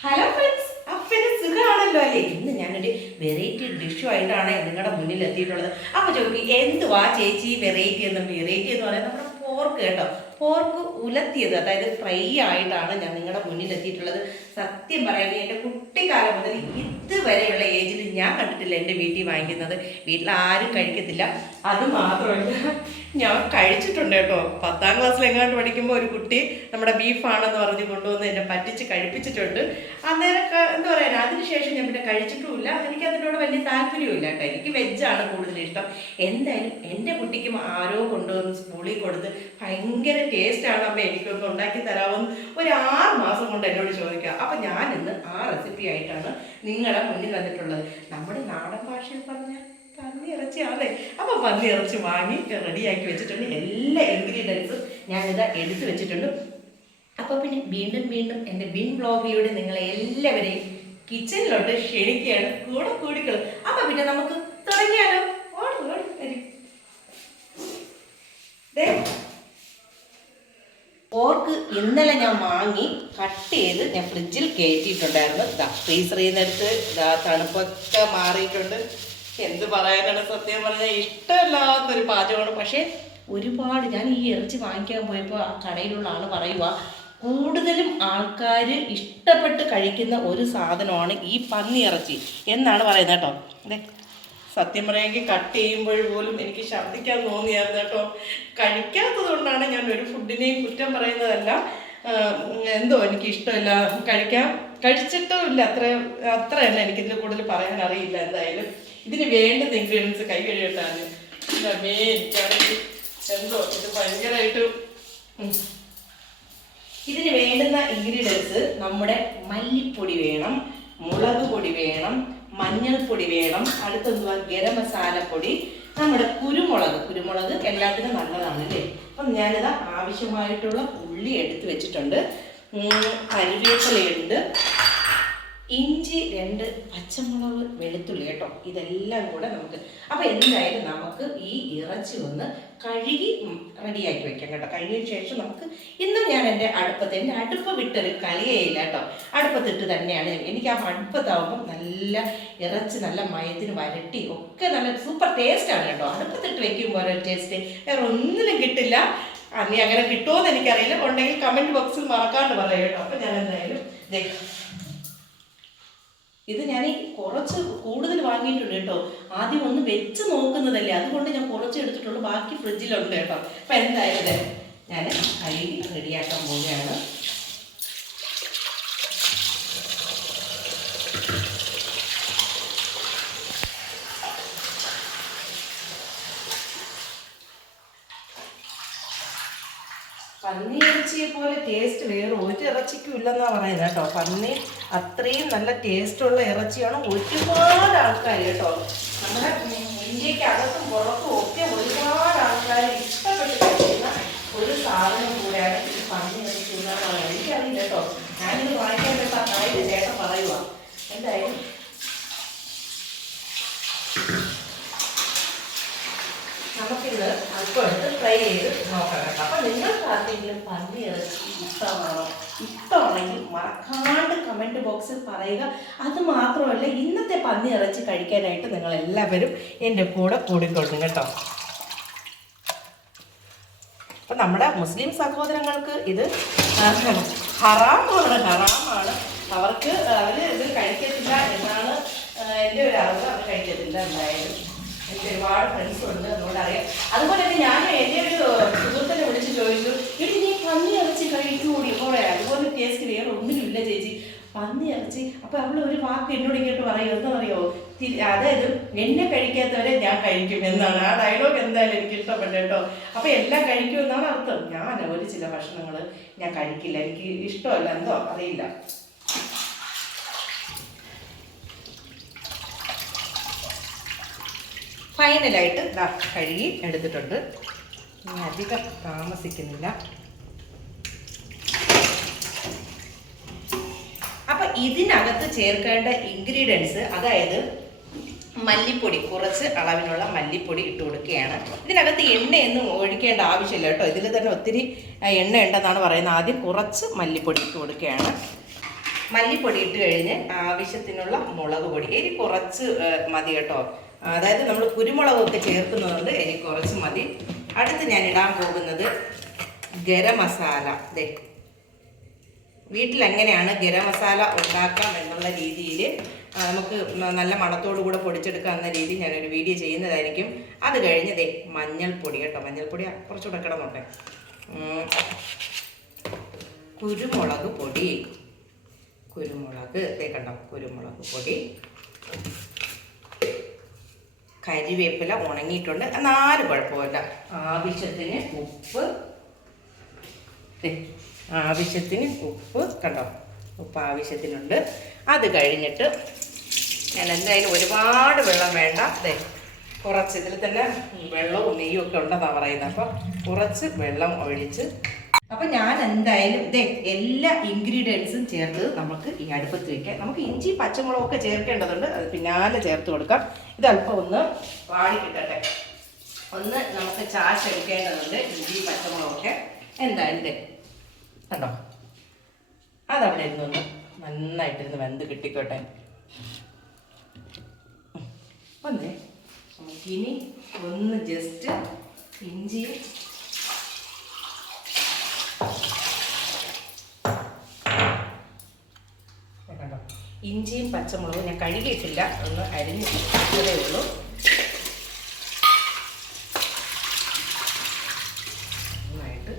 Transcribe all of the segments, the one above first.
Hello friends അപ്പന് സുഖമാണല്ലോ അല്ലേ? ഇന്ന് ഞാനൊരു വെറൈറ്റി ഡിഷുമായിട്ടാണ് നിങ്ങളുടെ മുന്നിൽ എത്തിയിട്ടുള്ളത്. അപ്പൊ ചോദിക്കും എന്തുവാ ചേച്ചി വെറൈറ്റി എന്ന്? വെറൈറ്റി എന്ന് പറയുന്നത് നമ്മുടെ പോർക്ക് കേട്ടോ. പോർക്ക് ഉലത്തിയത് അതായത് ഫ്രൈ ആയിട്ടാണ് ഞാൻ നിങ്ങളുടെ മുന്നിൽ എത്തിയിട്ടുള്ളത് സത്യം പറയാൻ എന്റെ കുട്ടിക്കാലം മുതൽ ഇതുവരെയുള്ള ഏജിൽ ഞാൻ കണ്ടിട്ടില്ല എന്റെ വീട്ടിൽ വാങ്ങിക്കുന്നത്. വീട്ടിൽ ആരും കഴിക്കത്തില്ല. അത് മാത്രമല്ല ഞാൻ കഴിച്ചിട്ടുണ്ട് കേട്ടോ. പത്താം ക്ലാസ്സിൽ എങ്ങാണ്ട് പഠിക്കുമ്പോൾ ഒരു കുട്ടി നമ്മുടെ ബീഫാണെന്ന് പറഞ്ഞ് കൊണ്ടുവന്ന് എന്നെ പറ്റിച്ച് കഴിപ്പിച്ചിട്ടുണ്ട്. അന്നേരം എന്താ പറയുക അതിനുശേഷം ഞാൻ പിന്നെ കഴിച്ചിട്ടുമില്ല. എനിക്ക് അതിനോട് വലിയ താല്പര്യമില്ല കേട്ടോ. എനിക്ക് വെജാണ് കൂടുതൽ ഇഷ്ടം. എന്തായാലും എന്റെ കുട്ടിക്കും ആരോ കൊണ്ടുവന്ന് സ്കൂളിൽ കൊടുത്ത് ഭയങ്കര ടേസ്റ്റാണ് അമ്മ എനിക്കൊന്ന് ഉണ്ടാക്കി തരാമെന്ന് ഒരു ആറ് മാസം കൊണ്ട് എന്നോട് ചോദിക്കുക അപ്പം ഞാൻ ഇന്ന് ആ റെസിപ്പി ആയിട്ടാണ് നിങ്ങളുടെ മുന്നിൽ വന്നിട്ടുള്ളത്. നമ്മുടെ നാടൻ ഭാഷയിൽ പറഞ്ഞാൽ അപ്പൊ പന്നി ഇറച്ചി വാങ്ങി റെഡിയാക്കി വെച്ചിട്ടുണ്ട്. എല്ലാ ഇൻഗ്രീഡിയൻസും ഞാനിത് എടുത്തു വെച്ചിട്ടുണ്ട്. അപ്പൊ പിന്നെ വീണ്ടും വീണ്ടും എന്റെ ബിൻ ബ്ലോഗിലൂടെ നിങ്ങളെ എല്ലാവരെയും കിച്ചണിലോട്ട് ക്ഷണിക്കുകയാണ് കൂടെ കൂടിക്കളും അപ്പൊ പിന്നെ നമുക്ക് തുടങ്ങിയാലോ? ഓട് ഓട് വരൂ. പോർക്ക് ഇന്നലെ ഞാൻ വാങ്ങി കട്ട് ചെയ്ത് ഞാൻ ഫ്രിഡ്ജിൽ കയറ്റിയിട്ടുണ്ടായിരുന്നു ഇതാ ഫ്രീസറിൽ നിന്നെടുത്ത് ഇതാ തണുപ്പൊക്കെ മാറിയിട്ടുണ്ട്. എന്ത് പറയാനാണ് സത്യം പറഞ്ഞാൽ ഇഷ്ടമല്ലാത്തൊരു പാചകമാണ്. പക്ഷേ ഒരുപാട് ഞാൻ ഈ ഇറച്ചി വാങ്ങിക്കാൻ പോയപ്പോൾ ആ കടയിലുള്ള ആൾ പറയുക കൂടുതലും ആൾക്കാർ ഇഷ്ടപ്പെട്ട് കഴിക്കുന്ന ഒരു സാധനമാണ് ഈ പന്നി ഇറച്ചി എന്നാണ് പറയുന്നത് കേട്ടോ. അതെ സത്യം പറയാമെങ്കിൽ കട്ട് ചെയ്യുമ്പോൾ പോലും എനിക്ക് ഛർദ്ദിക്കാൻ തോന്നിയായിരുന്നു കേട്ടോ. കഴിക്കാത്തത് കൊണ്ടാണ് ഞാൻ ഒരു ഫുഡിനെയും കുറ്റം പറയുന്നതല്ല. എന്തോ എനിക്ക് ഇഷ്ടമില്ല കഴിക്കാം. കഴിച്ചിട്ടും ഇല്ല അത്ര അത്ര തന്നെ എനിക്കിതിൽ കൂടുതൽ പറയാൻ അറിയില്ല എന്തായാലും. ഇതിന് വേണ്ടുന്ന ഇൻഗ്രീഡിയൻസ് കൈ കഴിയട്ടാണ് എന്തോ. ഇത് ഭയങ്കരമായിട്ട് ഇതിന് വേണ്ടുന്ന ഇൻഗ്രീഡിയൻസ് നമ്മുടെ മല്ലിപ്പൊടി വേണം മുളക് പൊടി വേണം മഞ്ഞൾപ്പൊടി വേണം. അടുത്തെന്തുവാ? ഗരം മസാലപ്പൊടി. നമ്മുടെ കുരുമുളക്. കുരുമുളക് എല്ലാത്തിനും നല്ലതാണ് അല്ലേ അപ്പം ഞാനിത് ആവശ്യമായിട്ടുള്ള ഉള്ളി എടുത്ത് വെച്ചിട്ടുണ്ട്. കരിവേപ്പിലയുണ്ട് ഇഞ്ചി രണ്ട് പച്ചമുളക് വെളുത്തുള്ളി കേട്ടോ. ഇതെല്ലാം കൂടെ നമുക്ക്. അപ്പോൾ എന്തായാലും നമുക്ക് ഈ ഇറച്ചി ഒന്ന് കഴുകി റെഡിയാക്കി വെക്കാം കേട്ടോ. കഴുകിയ ശേഷം നമുക്ക് ഇന്നും ഞാൻ എന്റെ അടുപ്പത്ത് എന്റെ അടുപ്പ് വിട്ടൊരു കളിയേയില്ല കേട്ടോ. അടുപ്പത്തിട്ട് തന്നെയാണ് എനിക്ക് ആ അടുപ്പത്താവുമ്പോൾ നല്ല ഇറച്ചി നല്ല മയത്തിന് വരട്ടി ഒക്കെ നല്ല സൂപ്പർ ടേസ്റ്റാണ് കേട്ടോ. അടുപ്പത്തിട്ട് വെക്കുമ്പോൾ ഒരു ടേസ്റ്റ് വേറെ ഒന്നിനും കിട്ടില്ല. അനി അങ്ങനെ കിട്ടുമോ എന്ന് എനിക്കറിയില്ല. ഉണ്ടെങ്കിൽ കമന്റ് ബോക്സിൽ മറക്കാണ്ട് പറയാം കേട്ടോ. അപ്പം ഞാൻ എന്തായാലും ഇത് ഞാൻ കുറച്ച് കൂടുതൽ വാങ്ങിയിട്ടുണ്ട് കേട്ടോ. ആദ്യം ഒന്ന് വെച്ച് നോക്കുന്നതല്ലേ? അതുകൊണ്ട് ഞാൻ കുറച്ച് എടുത്തിട്ടുള്ളൂ. ബാക്കി ഫ്രിഡ്ജിലുണ്ട് കേട്ടോ. അപ്പം എന്തായാലും ഞാൻ കഴുകി റെഡിയാക്കാൻ പോവുകയാണ് പന്നി ഇറച്ചിയെ പോലെ ടേസ്റ്റ് വേറെ ഒരു ഇറച്ചിക്കും ഇല്ലെന്നാണ് പറയുന്നത് കേട്ടോ. പന്നി അത്രയും നല്ല ടേസ്റ്റുള്ള ഇറച്ചിയാണ് ഒരുപാട് ആൾക്കാർ കേട്ടോ. നമ്മുടെ ഇന്ത്യയ്ക്ക് അകത്തും പുറത്തും ഒക്കെ ഒരുപാട് ആൾക്കാർ ഇഷ്ടപ്പെട്ട് കഴിക്കുന്ന ഒരു സാധനം കൂടെയാണ് ഈ പന്നി ഇറച്ചി എനിക്കറിയില്ല കേട്ടോ. ഞാനിത് വാങ്ങിക്കാൻ പറ്റാത്ത ചേട്ടൻ പറയുക എന്തായാലും നമുക്കിത് അല്പം എടുത്ത് ഫ്രൈ ചെയ്ത് നോക്കാം കേട്ടോ. അപ്പം നിങ്ങൾക്ക് ആർക്കെങ്കിലും പന്നി ഇറച്ചി ഇഷ്ടമാണോ? ഇഷ്ടമാണെങ്കിൽ മറക്കാണ്ട് കമന്റ് ബോക്സിൽ പറയുക. അത് മാത്രമല്ല ഇന്നത്തെ പന്നി ഇറച്ചി കഴിക്കാനായിട്ട് നിങ്ങൾ എല്ലാവരും എന്റെ കൂടെ കൂടിക്കൊള്ളും കേട്ടോ. അപ്പം നമ്മുടെ മുസ്ലിം സഹോദരങ്ങൾക്ക് ഇത് ഹറാമാണ് ഹറാമാണ്. അവർക്ക് അവർ ഇത് കഴിക്കത്തില്ല എന്നാണ് എന്റെ ഒരു അറിവ് അവർ കഴിക്കത്തില്ല എന്തായാലും. എനിക്ക് ഒരുപാട് ഫ്രണ്ട്സ് ഉണ്ട് അതുകൊണ്ട് അറിയാം. അതുപോലെ തന്നെ ഞാൻ എന്റെ ഒരു സുഹൃത്തിനെ വിളിച്ച് ചോദിച്ചു എടി നീ പന്നി ഇറച്ചി കഴിക്കൂടി കൂടെ അതുപോലെ ടേസ്റ്റ് വേറെ ഒന്നിനുമില്ല ചേച്ചി. പന്നി ഇറച്ചി? അപ്പൊ അവൾ ഒരു വാക്ക് എന്നോട് ഇങ്ങോട്ട് പറയും എന്താ പറയോ അതായത് എന്നെ കഴിക്കാത്തവരെ ഞാൻ കഴിക്കും എന്നാണ്. ആ ഡയലോഗ് എന്തായാലും എനിക്ക് ഇഷ്ടപ്പെട്ടു കേട്ടോ. അപ്പൊ എല്ലാം കഴിക്കും എന്നാണ് അർത്ഥം. ഞാൻ ഒരു ചില ഭക്ഷണങ്ങൾ ഞാൻ കഴിക്കില്ല. എനിക്ക് ഇഷ്ടമല്ല. എന്തോ? അറിയില്ല. ഫൈനലായിട്ട് ദാ കഴുകി എടുത്തിട്ടുണ്ട്. ഇനി അധികം താമസിക്കുന്നില്ല. അപ്പൊ ഇതിനകത്ത് ചേർക്കേണ്ട ഇൻഗ്രീഡിയൻസ് അതായത് മല്ലിപ്പൊടി കുറച്ച് അളവിനുള്ള മല്ലിപ്പൊടി ഇട്ട് കൊടുക്കുകയാണ്. ഇതിനകത്ത് എണ്ണയൊന്നും ഒഴിക്കേണ്ട ആവശ്യമില്ല കേട്ടോ. ഇതിൽ തന്നെ ഒത്തിരി എണ്ണ ഉണ്ടെന്നാണ് പറയുന്നത്. ആദ്യം കുറച്ച് മല്ലിപ്പൊടി ഇട്ട് കൊടുക്കുകയാണ്. മല്ലിപ്പൊടി ഇട്ട് കഴിഞ്ഞ് ആവശ്യത്തിനുള്ള മുളക് പൊടി. എരി കുറച്ച് മതി കേട്ടോ. അതായത് നമ്മൾ കുരുമുളകൊക്കെ ചേർക്കുന്നതുകൊണ്ട് എനിക്ക് കുറച്ച് മതി. അടുത്ത് ഞാൻ ഇടാൻ പോകുന്നത് ഗരം മസാല. ദേ വീട്ടിൽ എങ്ങനെയാണ് ഗരം മസാല ഉണ്ടാക്കാം എന്നുള്ള രീതിയിൽ നമുക്ക് നല്ല മണത്തോടു കൂടെ പൊടിച്ചെടുക്കാം എന്ന രീതി ഞാനൊരു വീഡിയോ ചെയ്യുന്നതായിരിക്കും. അത് കഴിഞ്ഞ് ദേ മഞ്ഞൾപ്പൊടി കേട്ടോ. മഞ്ഞൾപ്പൊടി കുറച്ചുകൂടെ കിടന്നോട്ടെ. ഉം. കുരുമുളക് പൊടി. കുരുമുളക് ദേ കണ്ടോ കുരുമുളക് പൊടി. കരിവേപ്പില ഉണങ്ങിയിട്ടുണ്ട്. നാല് കുഴപ്പമില്ല. ആവശ്യത്തിന് ഉപ്പ്. ആവശ്യത്തിന് ഉപ്പ് കണ്ടോ? ഉപ്പ് ആവശ്യത്തിനുണ്ട്. അത് കഴിഞ്ഞിട്ട് ഞാൻ എന്തായാലും ഒരുപാട് വെള്ളം വേണ്ട. അതെ കുറച്ച് ഇതിൽ തന്നെ വെള്ളവും നെയ്യും ഒക്കെ ഉണ്ടെന്നാണ് പറയുന്നത്. അപ്പം കുറച്ച് വെള്ളം ഒഴിച്ച് അപ്പം ഞാൻ എന്തായാലും ഇതേ എല്ലാ ഇൻഗ്രീഡിയൻസും ചേർത്ത് നമുക്ക് ഈ അടുപ്പത്ത് വെക്കാം. നമുക്ക് ഇഞ്ചി പച്ചമുളകൊക്കെ ചേർക്കേണ്ടതുണ്ട്. അത് പിന്നാലെ ചേർത്ത് കൊടുക്കാം. ഇത് അല്പം ഒന്ന് വാടി കിട്ടട്ടെ. ഒന്ന് നമുക്ക് ചാശ എടുക്കേണ്ടതുണ്ട് ഇഞ്ചി പച്ചമുളകൊക്കെ. എന്തായാലും ഇതേ കണ്ടോ? അതവിടെ ഇരുന്നൊന്ന് നന്നായിട്ടിരുന്ന് വെന്ത് കിട്ടിക്കോട്ടെ. വന്നേ. നമുക്കിനി ഒന്ന് ജസ്റ്റ് ഇഞ്ചിയും ഇഞ്ചിയും പച്ചമുളകും ഞാൻ കഴുകിയിട്ടില്ല. ഒന്ന് അരിഞ്ഞ് ഇട്ടതേ ഉള്ളൂ. നന്നായിട്ട്.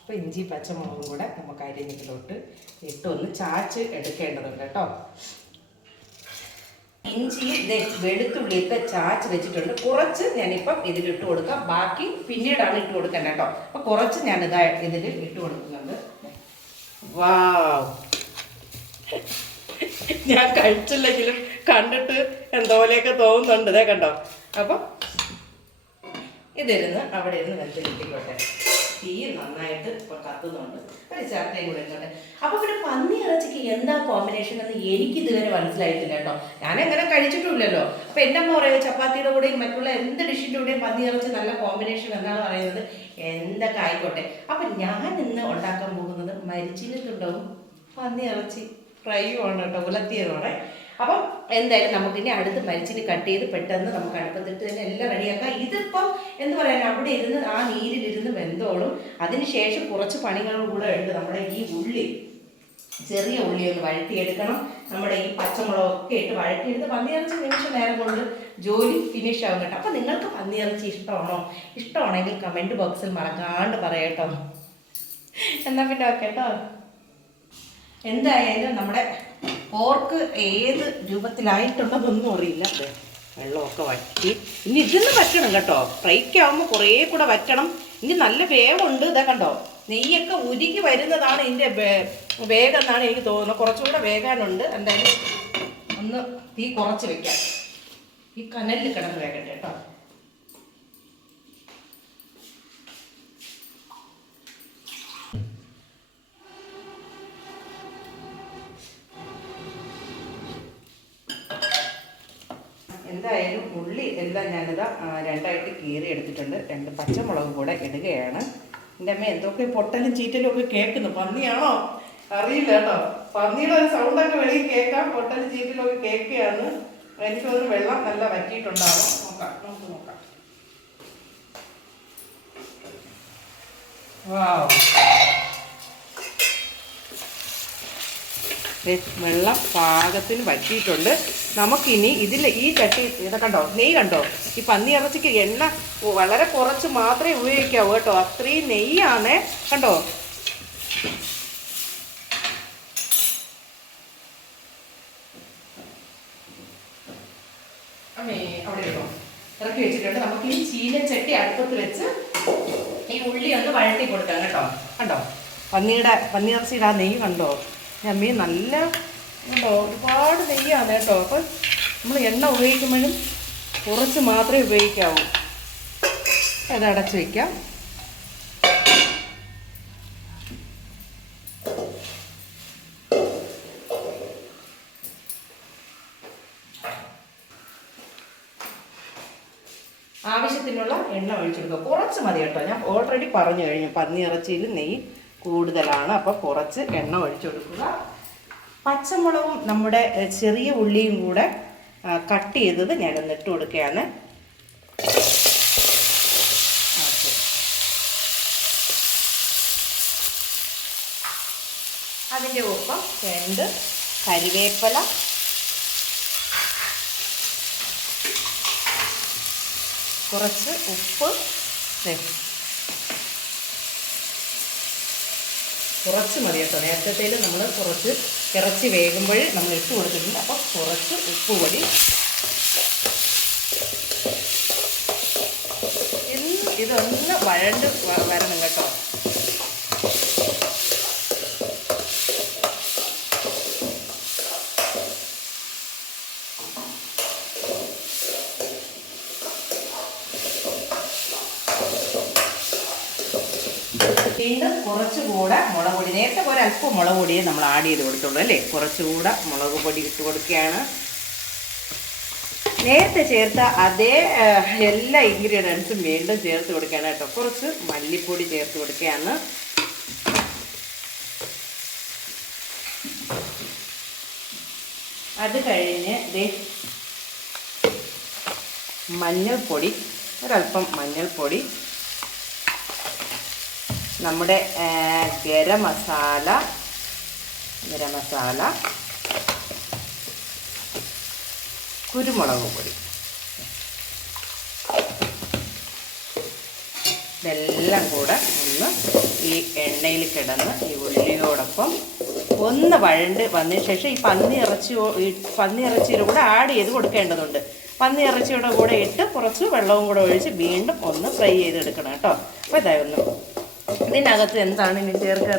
അപ്പോൾ ഇഞ്ചി പച്ചമുളകും കൂടെ നമുക്ക് അരിഞ്ഞിട്ടിലോട്ട് ഇട്ടൊന്ന് ചാച്ച് എടുക്കേണ്ടതുണ്ട് കേട്ടോ. ഇഞ്ചിയും വെളുത്തുള്ളിയൊക്കെ ചാച്ച് വെച്ചിട്ടുണ്ട്. കുറച്ച് ഞാനിപ്പം ഇതിലിട്ട് കൊടുക്കാം. ബാക്കി പിന്നീടാണ് ഇട്ട് കൊടുക്കേണ്ടത് കേട്ടോ. അപ്പോൾ കുറച്ച് ഞാൻ ഇതാ ഇതിൽ ഇട്ട് കൊടുക്കുന്നുണ്ട്. വാവ്. ഞാൻ കഴിച്ചില്ലെങ്കിലും കണ്ടിട്ട് എന്തോലെയൊക്കെ തോന്നുന്നുണ്ട്. ഇതേ കണ്ടോ? അപ്പം ഇതിരുന്ന് അവിടെ ഇരുന്ന് വെന്ത് കിട്ടിക്കോട്ടെ തീ നന്നായിട്ട് ഇപ്പൊ കത്തുന്നുണ്ട്. ഒരു കൂടെ ഇട്ടോട്ടെ അപ്പൊ പിന്നെ പന്നി ഇറച്ചിക്ക് എന്താ കോമ്പിനേഷൻ എന്ന് എനിക്ക് ഇതുവരെ മനസ്സിലായിട്ടില്ല കേട്ടോ. ഞാൻ അങ്ങനെ കഴിച്ചിട്ടില്ലല്ലോ അപ്പൊ എന്റെ അമ്മ പറയുക ചപ്പാത്തിയുടെ കൂടെയും മറ്റുള്ള എന്ത് ഡിഷിന്റെ കൂടെയും പന്നി ഇറച്ചി നല്ല കോമ്പിനേഷൻ എന്നാണ് പറയുന്നത്? എന്തൊക്കെ ആയിക്കോട്ടെ. അപ്പൊ ഞാൻ ഇന്ന് ഉണ്ടാക്കാൻ പോകുന്നത് മരിച്ചിട്ടുണ്ടാവും പന്നി ഇറച്ചി ഫ്രൈയുമാണ് കേട്ടോ ഉലത്തിയതാണ് അപ്പം എന്തായാലും നമുക്ക് ഇനി അടുത്ത് മരിച്ചിന് കട്ട് ചെയ്ത് പെട്ടെന്ന് നമുക്ക് അടുപ്പത്തിട്ട് തന്നെ എല്ലാം റെഡിയാക്കാം. ഇതിപ്പം എന്ന് പറയാൻ അവിടെ ഇരുന്ന് ആ നീരിലിരുന്ന് വെന്തോളും. അതിനുശേഷം കുറച്ച് പണികളും കൂടെ ഉണ്ട് നമ്മുടെ ഈ ഉള്ളി. ചെറിയ ഉള്ളി ഒന്ന് വഴറ്റിയെടുക്കണം. നമ്മുടെ ഈ പച്ചമുളകൊക്കെ ഇട്ട് വഴറ്റിയെടുത്ത് പന്നിയിറച്ചി നിമിഷം നേരം കൊണ്ട് ജോലി ഫിനിഷ് ആവും കേട്ടോ. അപ്പം നിങ്ങൾക്ക് പന്നിയിറച്ചി ഇഷ്ടമാണോ? ഇഷ്ടമാണെങ്കിൽ കമന്റ് ബോക്സിൽ മറക്കാണ്ട് പറയട്ടോ. എന്നാൽ പിന്നെ ഓക്കെ കേട്ടോ എന്തായാലും നമ്മുടെ പോർക്ക് ഏത് രൂപത്തിലായിട്ടുള്ളതൊന്നും അറിയില്ല. വെള്ളമൊക്കെ വറ്റി. ഇനി ഇതിന്ന് വറ്റണം കേട്ടോ. ഫ്രൈക്ക് ആകുമ്പോൾ കുറേ കൂടെ വറ്റണം. ഇനി നല്ല വേവുണ്ട്. ഇതാ കണ്ടോ? നെയ്യൊക്കെ ഉരുകി വരുന്നതാണ് ഇതിന്റെ വേഗം എന്നാണ് എനിക്ക് തോന്നുന്നത്. കുറച്ചുകൂടെ വേകാനുണ്ട്. എന്തായാലും ഒന്ന് തീ കുറച്ച് വെക്കാം. ഈ കനലിൽ കിടന്ന് വേഗം കേട്ടോ. എന്തായാലും ഉള്ളി എല്ലാം ഞാനിതാ രണ്ടായിട്ട് കീറി എടുത്തിട്ടുണ്ട്. രണ്ട് പച്ചമുളക് കൂടെ ഇടുകയാണ്. എന്റെ അമ്മ എന്തൊക്കെ പൊട്ടലും ചീറ്റലും ഒക്കെ കേൾക്കുന്നു. പന്നിയാണോ? അറിയില്ല കേട്ടോ. പന്നിയുടെ ഒരു സൗണ്ടൊക്കെ വെളിയിൽ കേൾക്കാം. പൊട്ടലും ചീറ്റലും ഒക്കെ കേൾക്കുകയാണ്. എനിക്ക് തോന്നുന്നു വെള്ളം നല്ല വറ്റിയിട്ടുണ്ടാവും. നോക്കാം നമുക്ക് നോക്കാം. വാവ് വെള്ളം പാകത്തിന് വറ്റിയിട്ടുണ്ട്. നമുക്കിനി ഇതിൽ ഈ ചട്ടി ഇത് കണ്ടോ? നെയ് കണ്ടോ? ഈ പന്നി ഇറച്ചിക്ക് എണ്ണ വളരെ കുറച്ച് മാത്രമേ ഉപയോഗിക്കാവൂ കേട്ടോ. അത്രയും നെയ്യാണ്. കണ്ടോ? അവിടെ? ഇറക്കി വെച്ചിട്ടുണ്ട്. നമുക്ക് ഈ ചീനച്ചട്ടി അടുപ്പത്ത് വെച്ച് ഈ ഉള്ളി ഒന്ന് വഴട്ടി കൊടുക്കാം കേട്ടോ. കണ്ടോ? പന്നിയുടെ പന്നിയിറച്ചിയുടെ ആ നെയ്യ് കണ്ടോ? അമ്മീ നല്ല ഉണ്ടോ? ഒരുപാട് നെയ്യാണ് കേട്ടോ. അപ്പം നമ്മൾ എണ്ണ ഉപയോഗിക്കുമ്പോഴും കുറച്ച് മാത്രമേ ഉപയോഗിക്കാവൂ. അത് അടച്ച് വയ്ക്കാം ആവശ്യത്തിനുള്ള എണ്ണ ഒഴിച്ചെടുക്കുക. കുറച്ച് മതി കേട്ടോ. ഞാൻ ഓൾറെഡി പറഞ്ഞു കഴിഞ്ഞു. പന്നി ഇറച്ചിയിൽ നെയ്യ് കൂടുതലാണ്. അപ്പോൾ കുറച്ച് എണ്ണ ഒഴിച്ചു കൊടുക്കുക. പച്ചമുളകും നമ്മുടെ ചെറിയ ഉള്ളിയും കൂടെ കട്ട് ചെയ്തത് ഞാനൊന്ന് ഇട്ട് കൊടുക്കുകയാണ്. അതിന്റെ ഒപ്പം രണ്ട് കരിവേപ്പില. കുറച്ച് ഉപ്പ് കുറച്ച് മതി കേട്ടോ. നേരത്തേൽ നമ്മൾ കുറച്ച് ഇറച്ചി വേകുമ്പോൾ നമ്മൾ ഇട്ട് കൊടുത്തിട്ടുണ്ട്. അപ്പോൾ കുറച്ച് ഉപ്പ് പൊടി. ഇതൊന്ന് വഴണ്ട് വരണം കേട്ടോ. വീണ്ടും കുറച്ചുകൂടെ മുളക് പൊടി. നേരത്തെ പോലെ അല്പം മുളക് പൊടിയെ നമ്മൾ ആഡ് ചെയ്ത് കൊടുത്തുള്ളൂ അല്ലേ? കുറച്ചുകൂടെ മുളക് പൊടി ഇട്ട് കൊടുക്കുകയാണ്. നേരത്തെ ചേർത്ത അതേ എല്ലാ ഇൻഗ്രീഡിയൻസും വീണ്ടും ചേർത്ത് കൊടുക്കുകയാണ് കേട്ടോ. കുറച്ച് മല്ലിപ്പൊടി ചേർത്ത് കൊടുക്കുകയാണ്. അത് കഴിഞ്ഞ് ദേ മഞ്ഞൾപ്പൊടി ഒരല്പം മഞ്ഞൾപ്പൊടി നമ്മുടെ ഗരം മസാല ഗരം മസാല കുരുമുളക് പൊടി. ഇതെല്ലാം കൂടെ ഒന്ന് ഈ എണ്ണയിൽ കിടന്ന് ഈ ഉള്ളിയോടൊപ്പം ഒന്ന് വഴണ്ട് വന്നതിന് ശേഷം ഈ പന്നി ഇറച്ചി പന്നി ഇറച്ചിയുടെ കൂടെ ആഡ് ചെയ്ത് കൊടുക്കേണ്ടതുണ്ട്. പന്നി ഇറച്ചിയുടെ കൂടെ ഇട്ട് കുറച്ച് വെള്ളവും കൂടെ ഒഴിച്ച് വീണ്ടും ഒന്ന് ഫ്രൈ ചെയ്തെടുക്കണം കേട്ടോ. അപ്പോൾ ഇതായിരുന്നു. ഇതിനകത്ത് എന്താണ് ഇനി ചേർക്കുക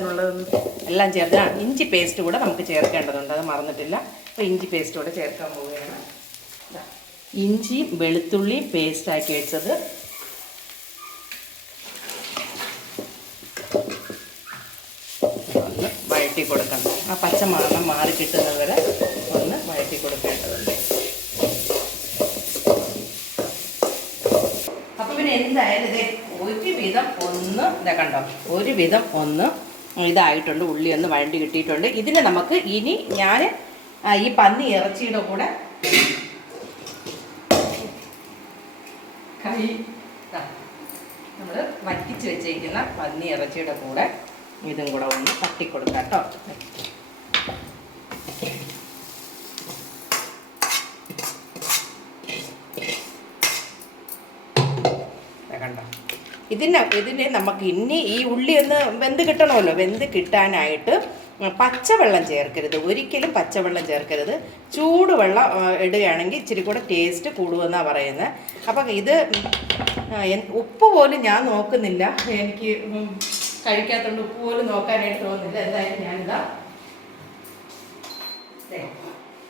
എല്ലാം ചേർത്ത് ആ ഇഞ്ചി പേസ്റ്റ് കൂടെ നമുക്ക് ചേർക്കേണ്ടതുണ്ട്. അത് മറന്നിട്ടില്ല. അപ്പോൾ ഇഞ്ചി പേസ്റ്റ് കൂടെ ചേർക്കാൻ പോവുകയാണ്. ഇഞ്ചി വെളുത്തുള്ളി പേസ്റ്റ് പേസ്റ്റാക്കി വെച്ചത്. വഴറ്റി കൊടുക്കണം. ആ പച്ച മാറി കിട്ടുന്നത് വരെ ഒന്ന് വഴറ്റി കൊടുക്കേണ്ടതുണ്ട് അപ്പൊ പിന്നെ എന്തായാലും ഇതേ ഒരു വിധം ഒന്ന് ഇതാ കണ്ടോ ഒരു വിധം ഒന്ന് ഇതായിട്ടുണ്ട് ഉള്ളി ഒന്ന് വഴണ്ടി കിട്ടിയിട്ടുണ്ട്. ഇതിന് നമുക്ക് ഇനി ഞാൻ ഈ പന്നി ഇറച്ചിയുടെ കൂടെ കൈ നമ്മൾ വറ്റിച്ച് വെച്ചേക്കുന്ന പന്നി ഇറച്ചിയുടെ കൂടെ ഇതും കൂടെ ഒന്ന് തട്ടിക്കൊടുക്കാം കേട്ടോ ദാ കണ്ടോ ഇതിന് ഇതിന് നമുക്ക് ഇനി ഈ ഉള്ളി ഒന്ന് വെന്ത് കിട്ടണമല്ലോ. വെന്ത് കിട്ടാനായിട്ട് പച്ചവെള്ളം ചേർക്കരുത്. ഒരിക്കലും പച്ചവെള്ളം ചേർക്കരുത്. ചൂടുവെള്ളം ഇടുകയാണെങ്കിൽ ഇച്ചിരി കൂടെ ടേസ്റ്റ് കൂടുമെന്നാണ് പറയുന്നത് അപ്പം ഇത് ഉപ്പ് പോലും ഞാൻ നോക്കുന്നില്ല. എനിക്ക് കഴിക്കാത്തതുകൊണ്ട് ഉപ്പ് പോലും നോക്കാനായിട്ട് തോന്നുന്നില്ല. എന്തായാലും ഞാനിതാ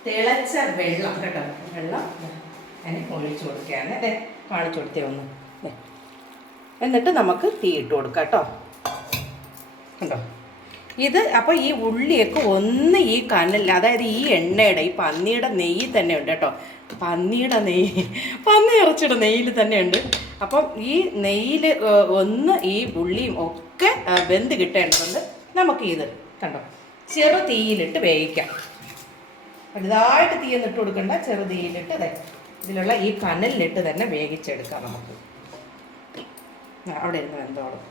തിളച്ച വെള്ളം കേട്ടോ. വെള്ളം ഞാൻ ഒഴിച്ചു കൊടുക്കുകയാണ്. അതെ കാണിച്ചു കൊടുത്തേ ഒന്ന്. എന്നിട്ട് നമുക്ക് തീ ഇട്ട് കൊടുക്കാം കേട്ടോ. കണ്ടോ? ഇത് അപ്പോൾ ഈ ഉള്ളിയൊക്കെ ഒന്ന് ഈ കനലിൽ അതായത് ഈ എണ്ണയുടെ ഈ പന്നിയുടെ നെയ്യ് തന്നെ ഉണ്ട് കേട്ടോ. പന്നിയുടെ നെയ്യ് പന്നി ഇറച്ചിയുടെ നെയ്യിൽ തന്നെ ഉണ്ട്. അപ്പം ഈ നെയ്യിൽ ഒന്ന് ഈ ഉള്ളിയും ഒക്കെ വെന്ത് കിട്ടേണ്ടതുണ്ട്. നമുക്ക് ഇത് കണ്ടോ? ചെറു തീയിലിട്ട് വേവിക്കാം. വലുതായിട്ട് തീയൊന്നും ഇട്ട് കൊടുക്കണ്ട. ചെറു തീയിലിട്ട് ഇതിലുള്ള ഈ കനലിലിട്ട് തന്നെ വേവിച്ചെടുക്കാം നമുക്ക്. അവിടെ ഇരുന്ന് വെന്തോളും.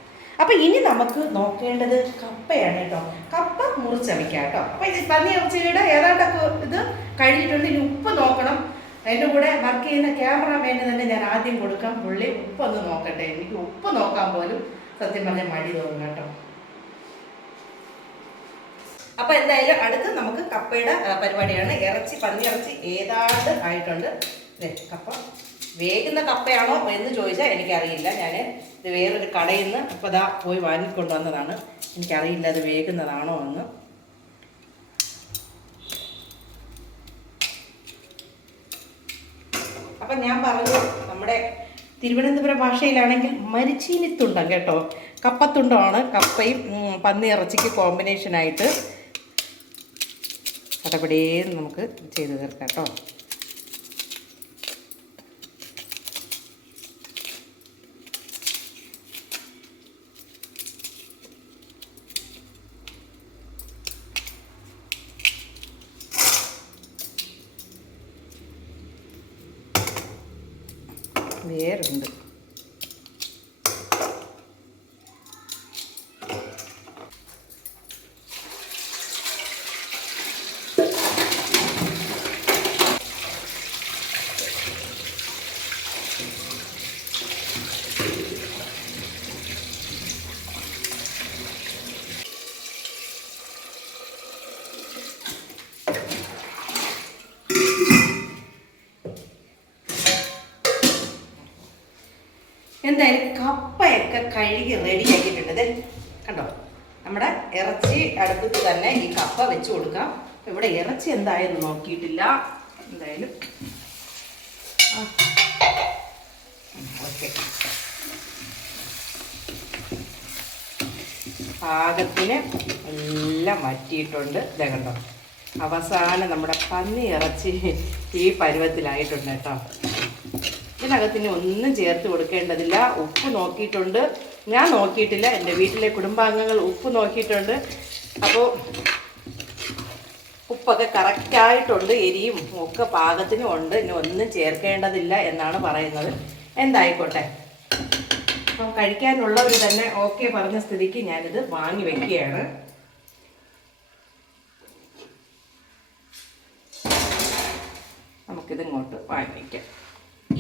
അപ്പം ഇനി നമുക്ക് നോക്കേണ്ടത് കപ്പയാണ് കേട്ടോ. കപ്പ മുറിച്ചടിക്കാം കേട്ടോ. അപ്പം ഇത് പന്നി ഇറച്ചിയുടെ ഏതാണ്ടൊക്കെ ഇത് കഴിഞ്ഞിട്ടുണ്ട്. ഇനി ഉപ്പ് നോക്കണം. അതിന്റെ കൂടെ വർക്ക് ചെയ്യുന്ന ക്യാമറാമാന് തന്നെ ഞാൻ ആദ്യം കൊടുക്കാം. പുള്ളി ഉപ്പൊന്ന് നോക്കട്ടെ. എനിക്ക് ഉപ്പ് നോക്കാൻ പോലും സത്യം പറഞ്ഞ മടി തോന്നും കേട്ടോ. അപ്പൊ എന്തായാലും അടുത്ത് നമുക്ക് കപ്പയുടെ പരിപാടിയാണ്. ഇറച്ചി പന്നി ഇറച്ചി ഏതാണ്ട് ആയിട്ടുണ്ട്. കപ്പ. വേകുന്ന കപ്പയാണോ എന്ന് ചോദിച്ചാൽ എനിക്കറിയില്ല. ഞാൻ ഇത് വേറൊരു കടയിൽ നിന്ന് അപ്പോൾ ഇതാ പോയി വാങ്ങിക്കൊണ്ടുവന്നതാണ് എനിക്കറിയില്ല അത് വേകുന്നതാണോ എന്ന്. അപ്പം ഞാൻ പറഞ്ഞു നമ്മുടെ തിരുവനന്തപുരം ഭാഷയിലാണെങ്കിൽ മരിച്ചീനിത്തുണ്ടം കേട്ടോ. കപ്പത്തുണ്ടമാണ് കപ്പയും പന്നി ഇറച്ചിക്ക് കോമ്പിനേഷനായിട്ട് കടപടിയേന്ന് നമുക്ക് ചെയ്ത് തീർക്കാം കേട്ടോ. primeiro, vindo എന്തായാലും കപ്പയൊക്കെ കഴുകി റെഡിയാക്കിയിട്ടുണ്ട് കണ്ടോ? നമ്മുടെ ഇറച്ചി അടുപ്പത്ത് തന്നെ ഈ കപ്പ വെച്ച് കൊടുക്കാം. ഇവിടെ ഇറച്ചി എന്തായെന്ന് നോക്കിയിട്ടില്ല. എന്തായാലും പാകത്തിന് എല്ലാം വറ്റിയിട്ടുണ്ട്. ഇതേ കണ്ടോ? അവസാനം നമ്മുടെ പന്നി ഇറച്ചി ഈ പരുവത്തിലായിട്ടുണ്ട് കേട്ടോ. ഇതിനകത്ത് ഇനി ഒന്നും ചേർത്ത് കൊടുക്കേണ്ടതില്ല. ഉപ്പ് നോക്കിയിട്ടുണ്ട്. ഞാൻ നോക്കിയിട്ടില്ല. എന്റെ വീട്ടിലെ കുടുംബാംഗങ്ങൾ ഉപ്പ് നോക്കിയിട്ടുണ്ട്. അപ്പോൾ ഉപ്പൊക്കെ കറക്റ്റായിട്ടുണ്ട് എരിയും ഒക്കെ പാകത്തിനും ഉണ്ട്. ഇനി ഒന്നും ചേർക്കേണ്ടതില്ല എന്നാണ് പറയുന്നത്. എന്തായിക്കോട്ടെ? അപ്പം കഴിക്കാനുള്ളവർ തന്നെ ഓക്കെ പറഞ്ഞ സ്ഥിതിക്ക് ഞാനിത് വാങ്ങി വെക്കുകയാണ്. നമുക്കിതിങ്ങോട്ട് വാങ്ങി വയ്ക്കാം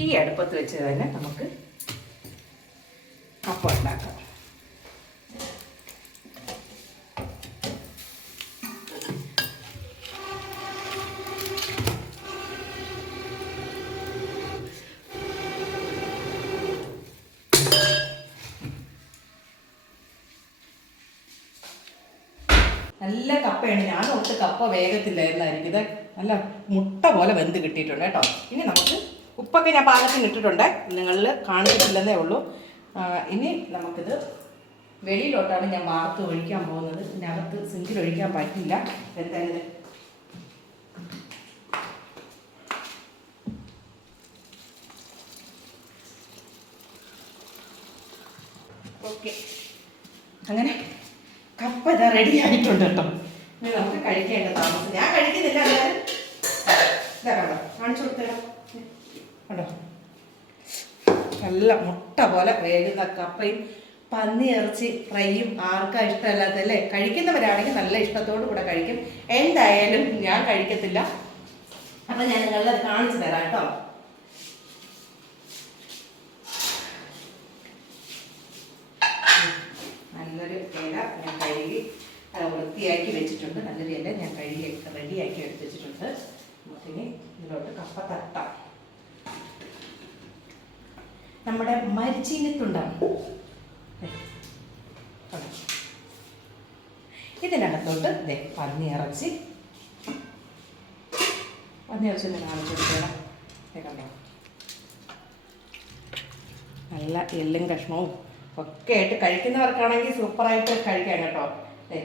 ഈ അടുപ്പത്ത് വെച്ച് തന്നെ നമുക്ക് അപ്പം ഉണ്ടാക്കാം. നല്ല കപ്പയാണ്. ഞാൻ ഒട്ട് കപ്പ വേഗത്തില്ലായിരുന്നായിരിക്കും. ഇത് നല്ല മുട്ട പോലെ വെന്ത് കിട്ടിയിട്ടുണ്ട് കേട്ടോ. ഇനി നമുക്ക് ഉപ്പൊക്കെ ഞാൻ പാകത്തിന് ഇട്ടിട്ടുണ്ട്. നിങ്ങളിൽ കാണിച്ചിട്ടില്ലെന്നേ ഉള്ളൂ. ഇനി നമുക്കിത് വെളിയിലോട്ടാണ് ഞാൻ വാർത്ത് ഒഴിക്കാൻ പോകുന്നത്. ഇതിനകത്ത് സിങ്കിൽ ഒഴിക്കാൻ പറ്റില്ല. എന്തായാലും ഓക്കെ. അങ്ങനെ കപ്പ ഇതാ റെഡി ആയിട്ടുണ്ട് കേട്ടോ. ഇനി നമുക്ക് കഴിക്കേണ്ട താമസം. ഞാൻ കഴിക്കുന്നില്ല എന്തായാലും. കണ്ടോ? കാണിച്ചു കൊടുത്തോ കണ്ടോ? നല്ല മുട്ട പോലെ വേകുന്ന കപ്പയും പന്നി ഇറച്ചി ഫ്രൈയും ആർക്കാ ഇഷ്ടമല്ലാത്തല്ലേ കഴിക്കുന്നവരാണെങ്കിൽ നല്ല ഇഷ്ടത്തോടു കൂടെ കഴിക്കും. എന്തായാലും ഞാൻ കഴിക്കത്തില്ല. അപ്പം ഞാൻ നിങ്ങളത് കാണിച്ചു തരാം കേട്ടോ. നല്ലൊരു ഇല ഞാൻ കഴുകി വൃത്തിയാക്കി വെച്ചിട്ടുണ്ട്. നല്ലൊരു ഇല ഞാൻ കഴുകി റെഡിയാക്കി എടുത്ത് വെച്ചിട്ടുണ്ട്. ഇതിലോട്ട് കപ്പ തട്ടാം. നമ്മുടെ മരിച്ചീനത്തുണ്ടാവും. ഇതിനകത്തോട്ട് ഇതേ പന്നി ഇറച്ചി. പന്നി കാണിച്ചു കൊടുക്കണം നല്ല എല്ലും കഷ്ണവും ഒക്കെ ആയിട്ട് കഴിക്കുന്നവർക്കാണെങ്കിൽ സൂപ്പറായിട്ട് കഴിക്കാം കേട്ടോ. ദേ.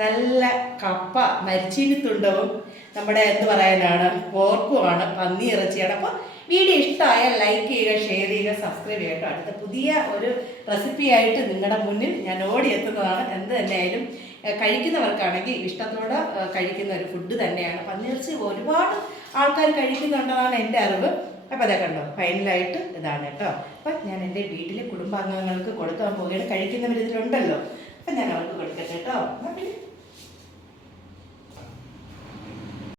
നല്ല കപ്പ മരിച്ചീനിത്തുണ്ടവും നമ്മുടെ എന്ത് പറയാനാണ്? ഓർക്കുമാണ് പന്നി ഇറച്ചിയാണ്. അപ്പോൾ വീഡിയോ ഇഷ്ടമായാൽ ലൈക്ക് ചെയ്യുക ഷെയർ ചെയ്യുക സബ്സ്ക്രൈബ് ചെയ്യുക അടുത്ത പുതിയ ഒരു റെസിപ്പിയായിട്ട് നിങ്ങളുടെ മുന്നിൽ ഞാൻ ഓടിയെത്തുന്നതാണ് എന്ത് തന്നെയായാലും കഴിക്കുന്നവർക്കാണെങ്കിൽ ഇഷ്ടത്തോടെ കഴിക്കുന്ന ഒരു ഫുഡ് തന്നെയാണ്. പന്നിയിറച്ചി ഒരുപാട് ആൾക്കാർ കഴിക്കുന്നുണ്ടെന്നാണ് എന്റെ അറിവ്. അപ്പോൾ അതെ കണ്ടോ ഫൈനലായിട്ട് ഇതാണ് കേട്ടോ. അപ്പം ഞാൻ എന്റെ വീട്ടിലെ കുടുംബാംഗങ്ങൾക്ക് കൊടുക്കാൻ പോവുകയാണ്. കഴിക്കുന്നവർ ഇതിലുണ്ടല്ലോ. അപ്പം ഞാൻ അവൾക്ക് കൊടുക്കട്ടെ കേട്ടോ.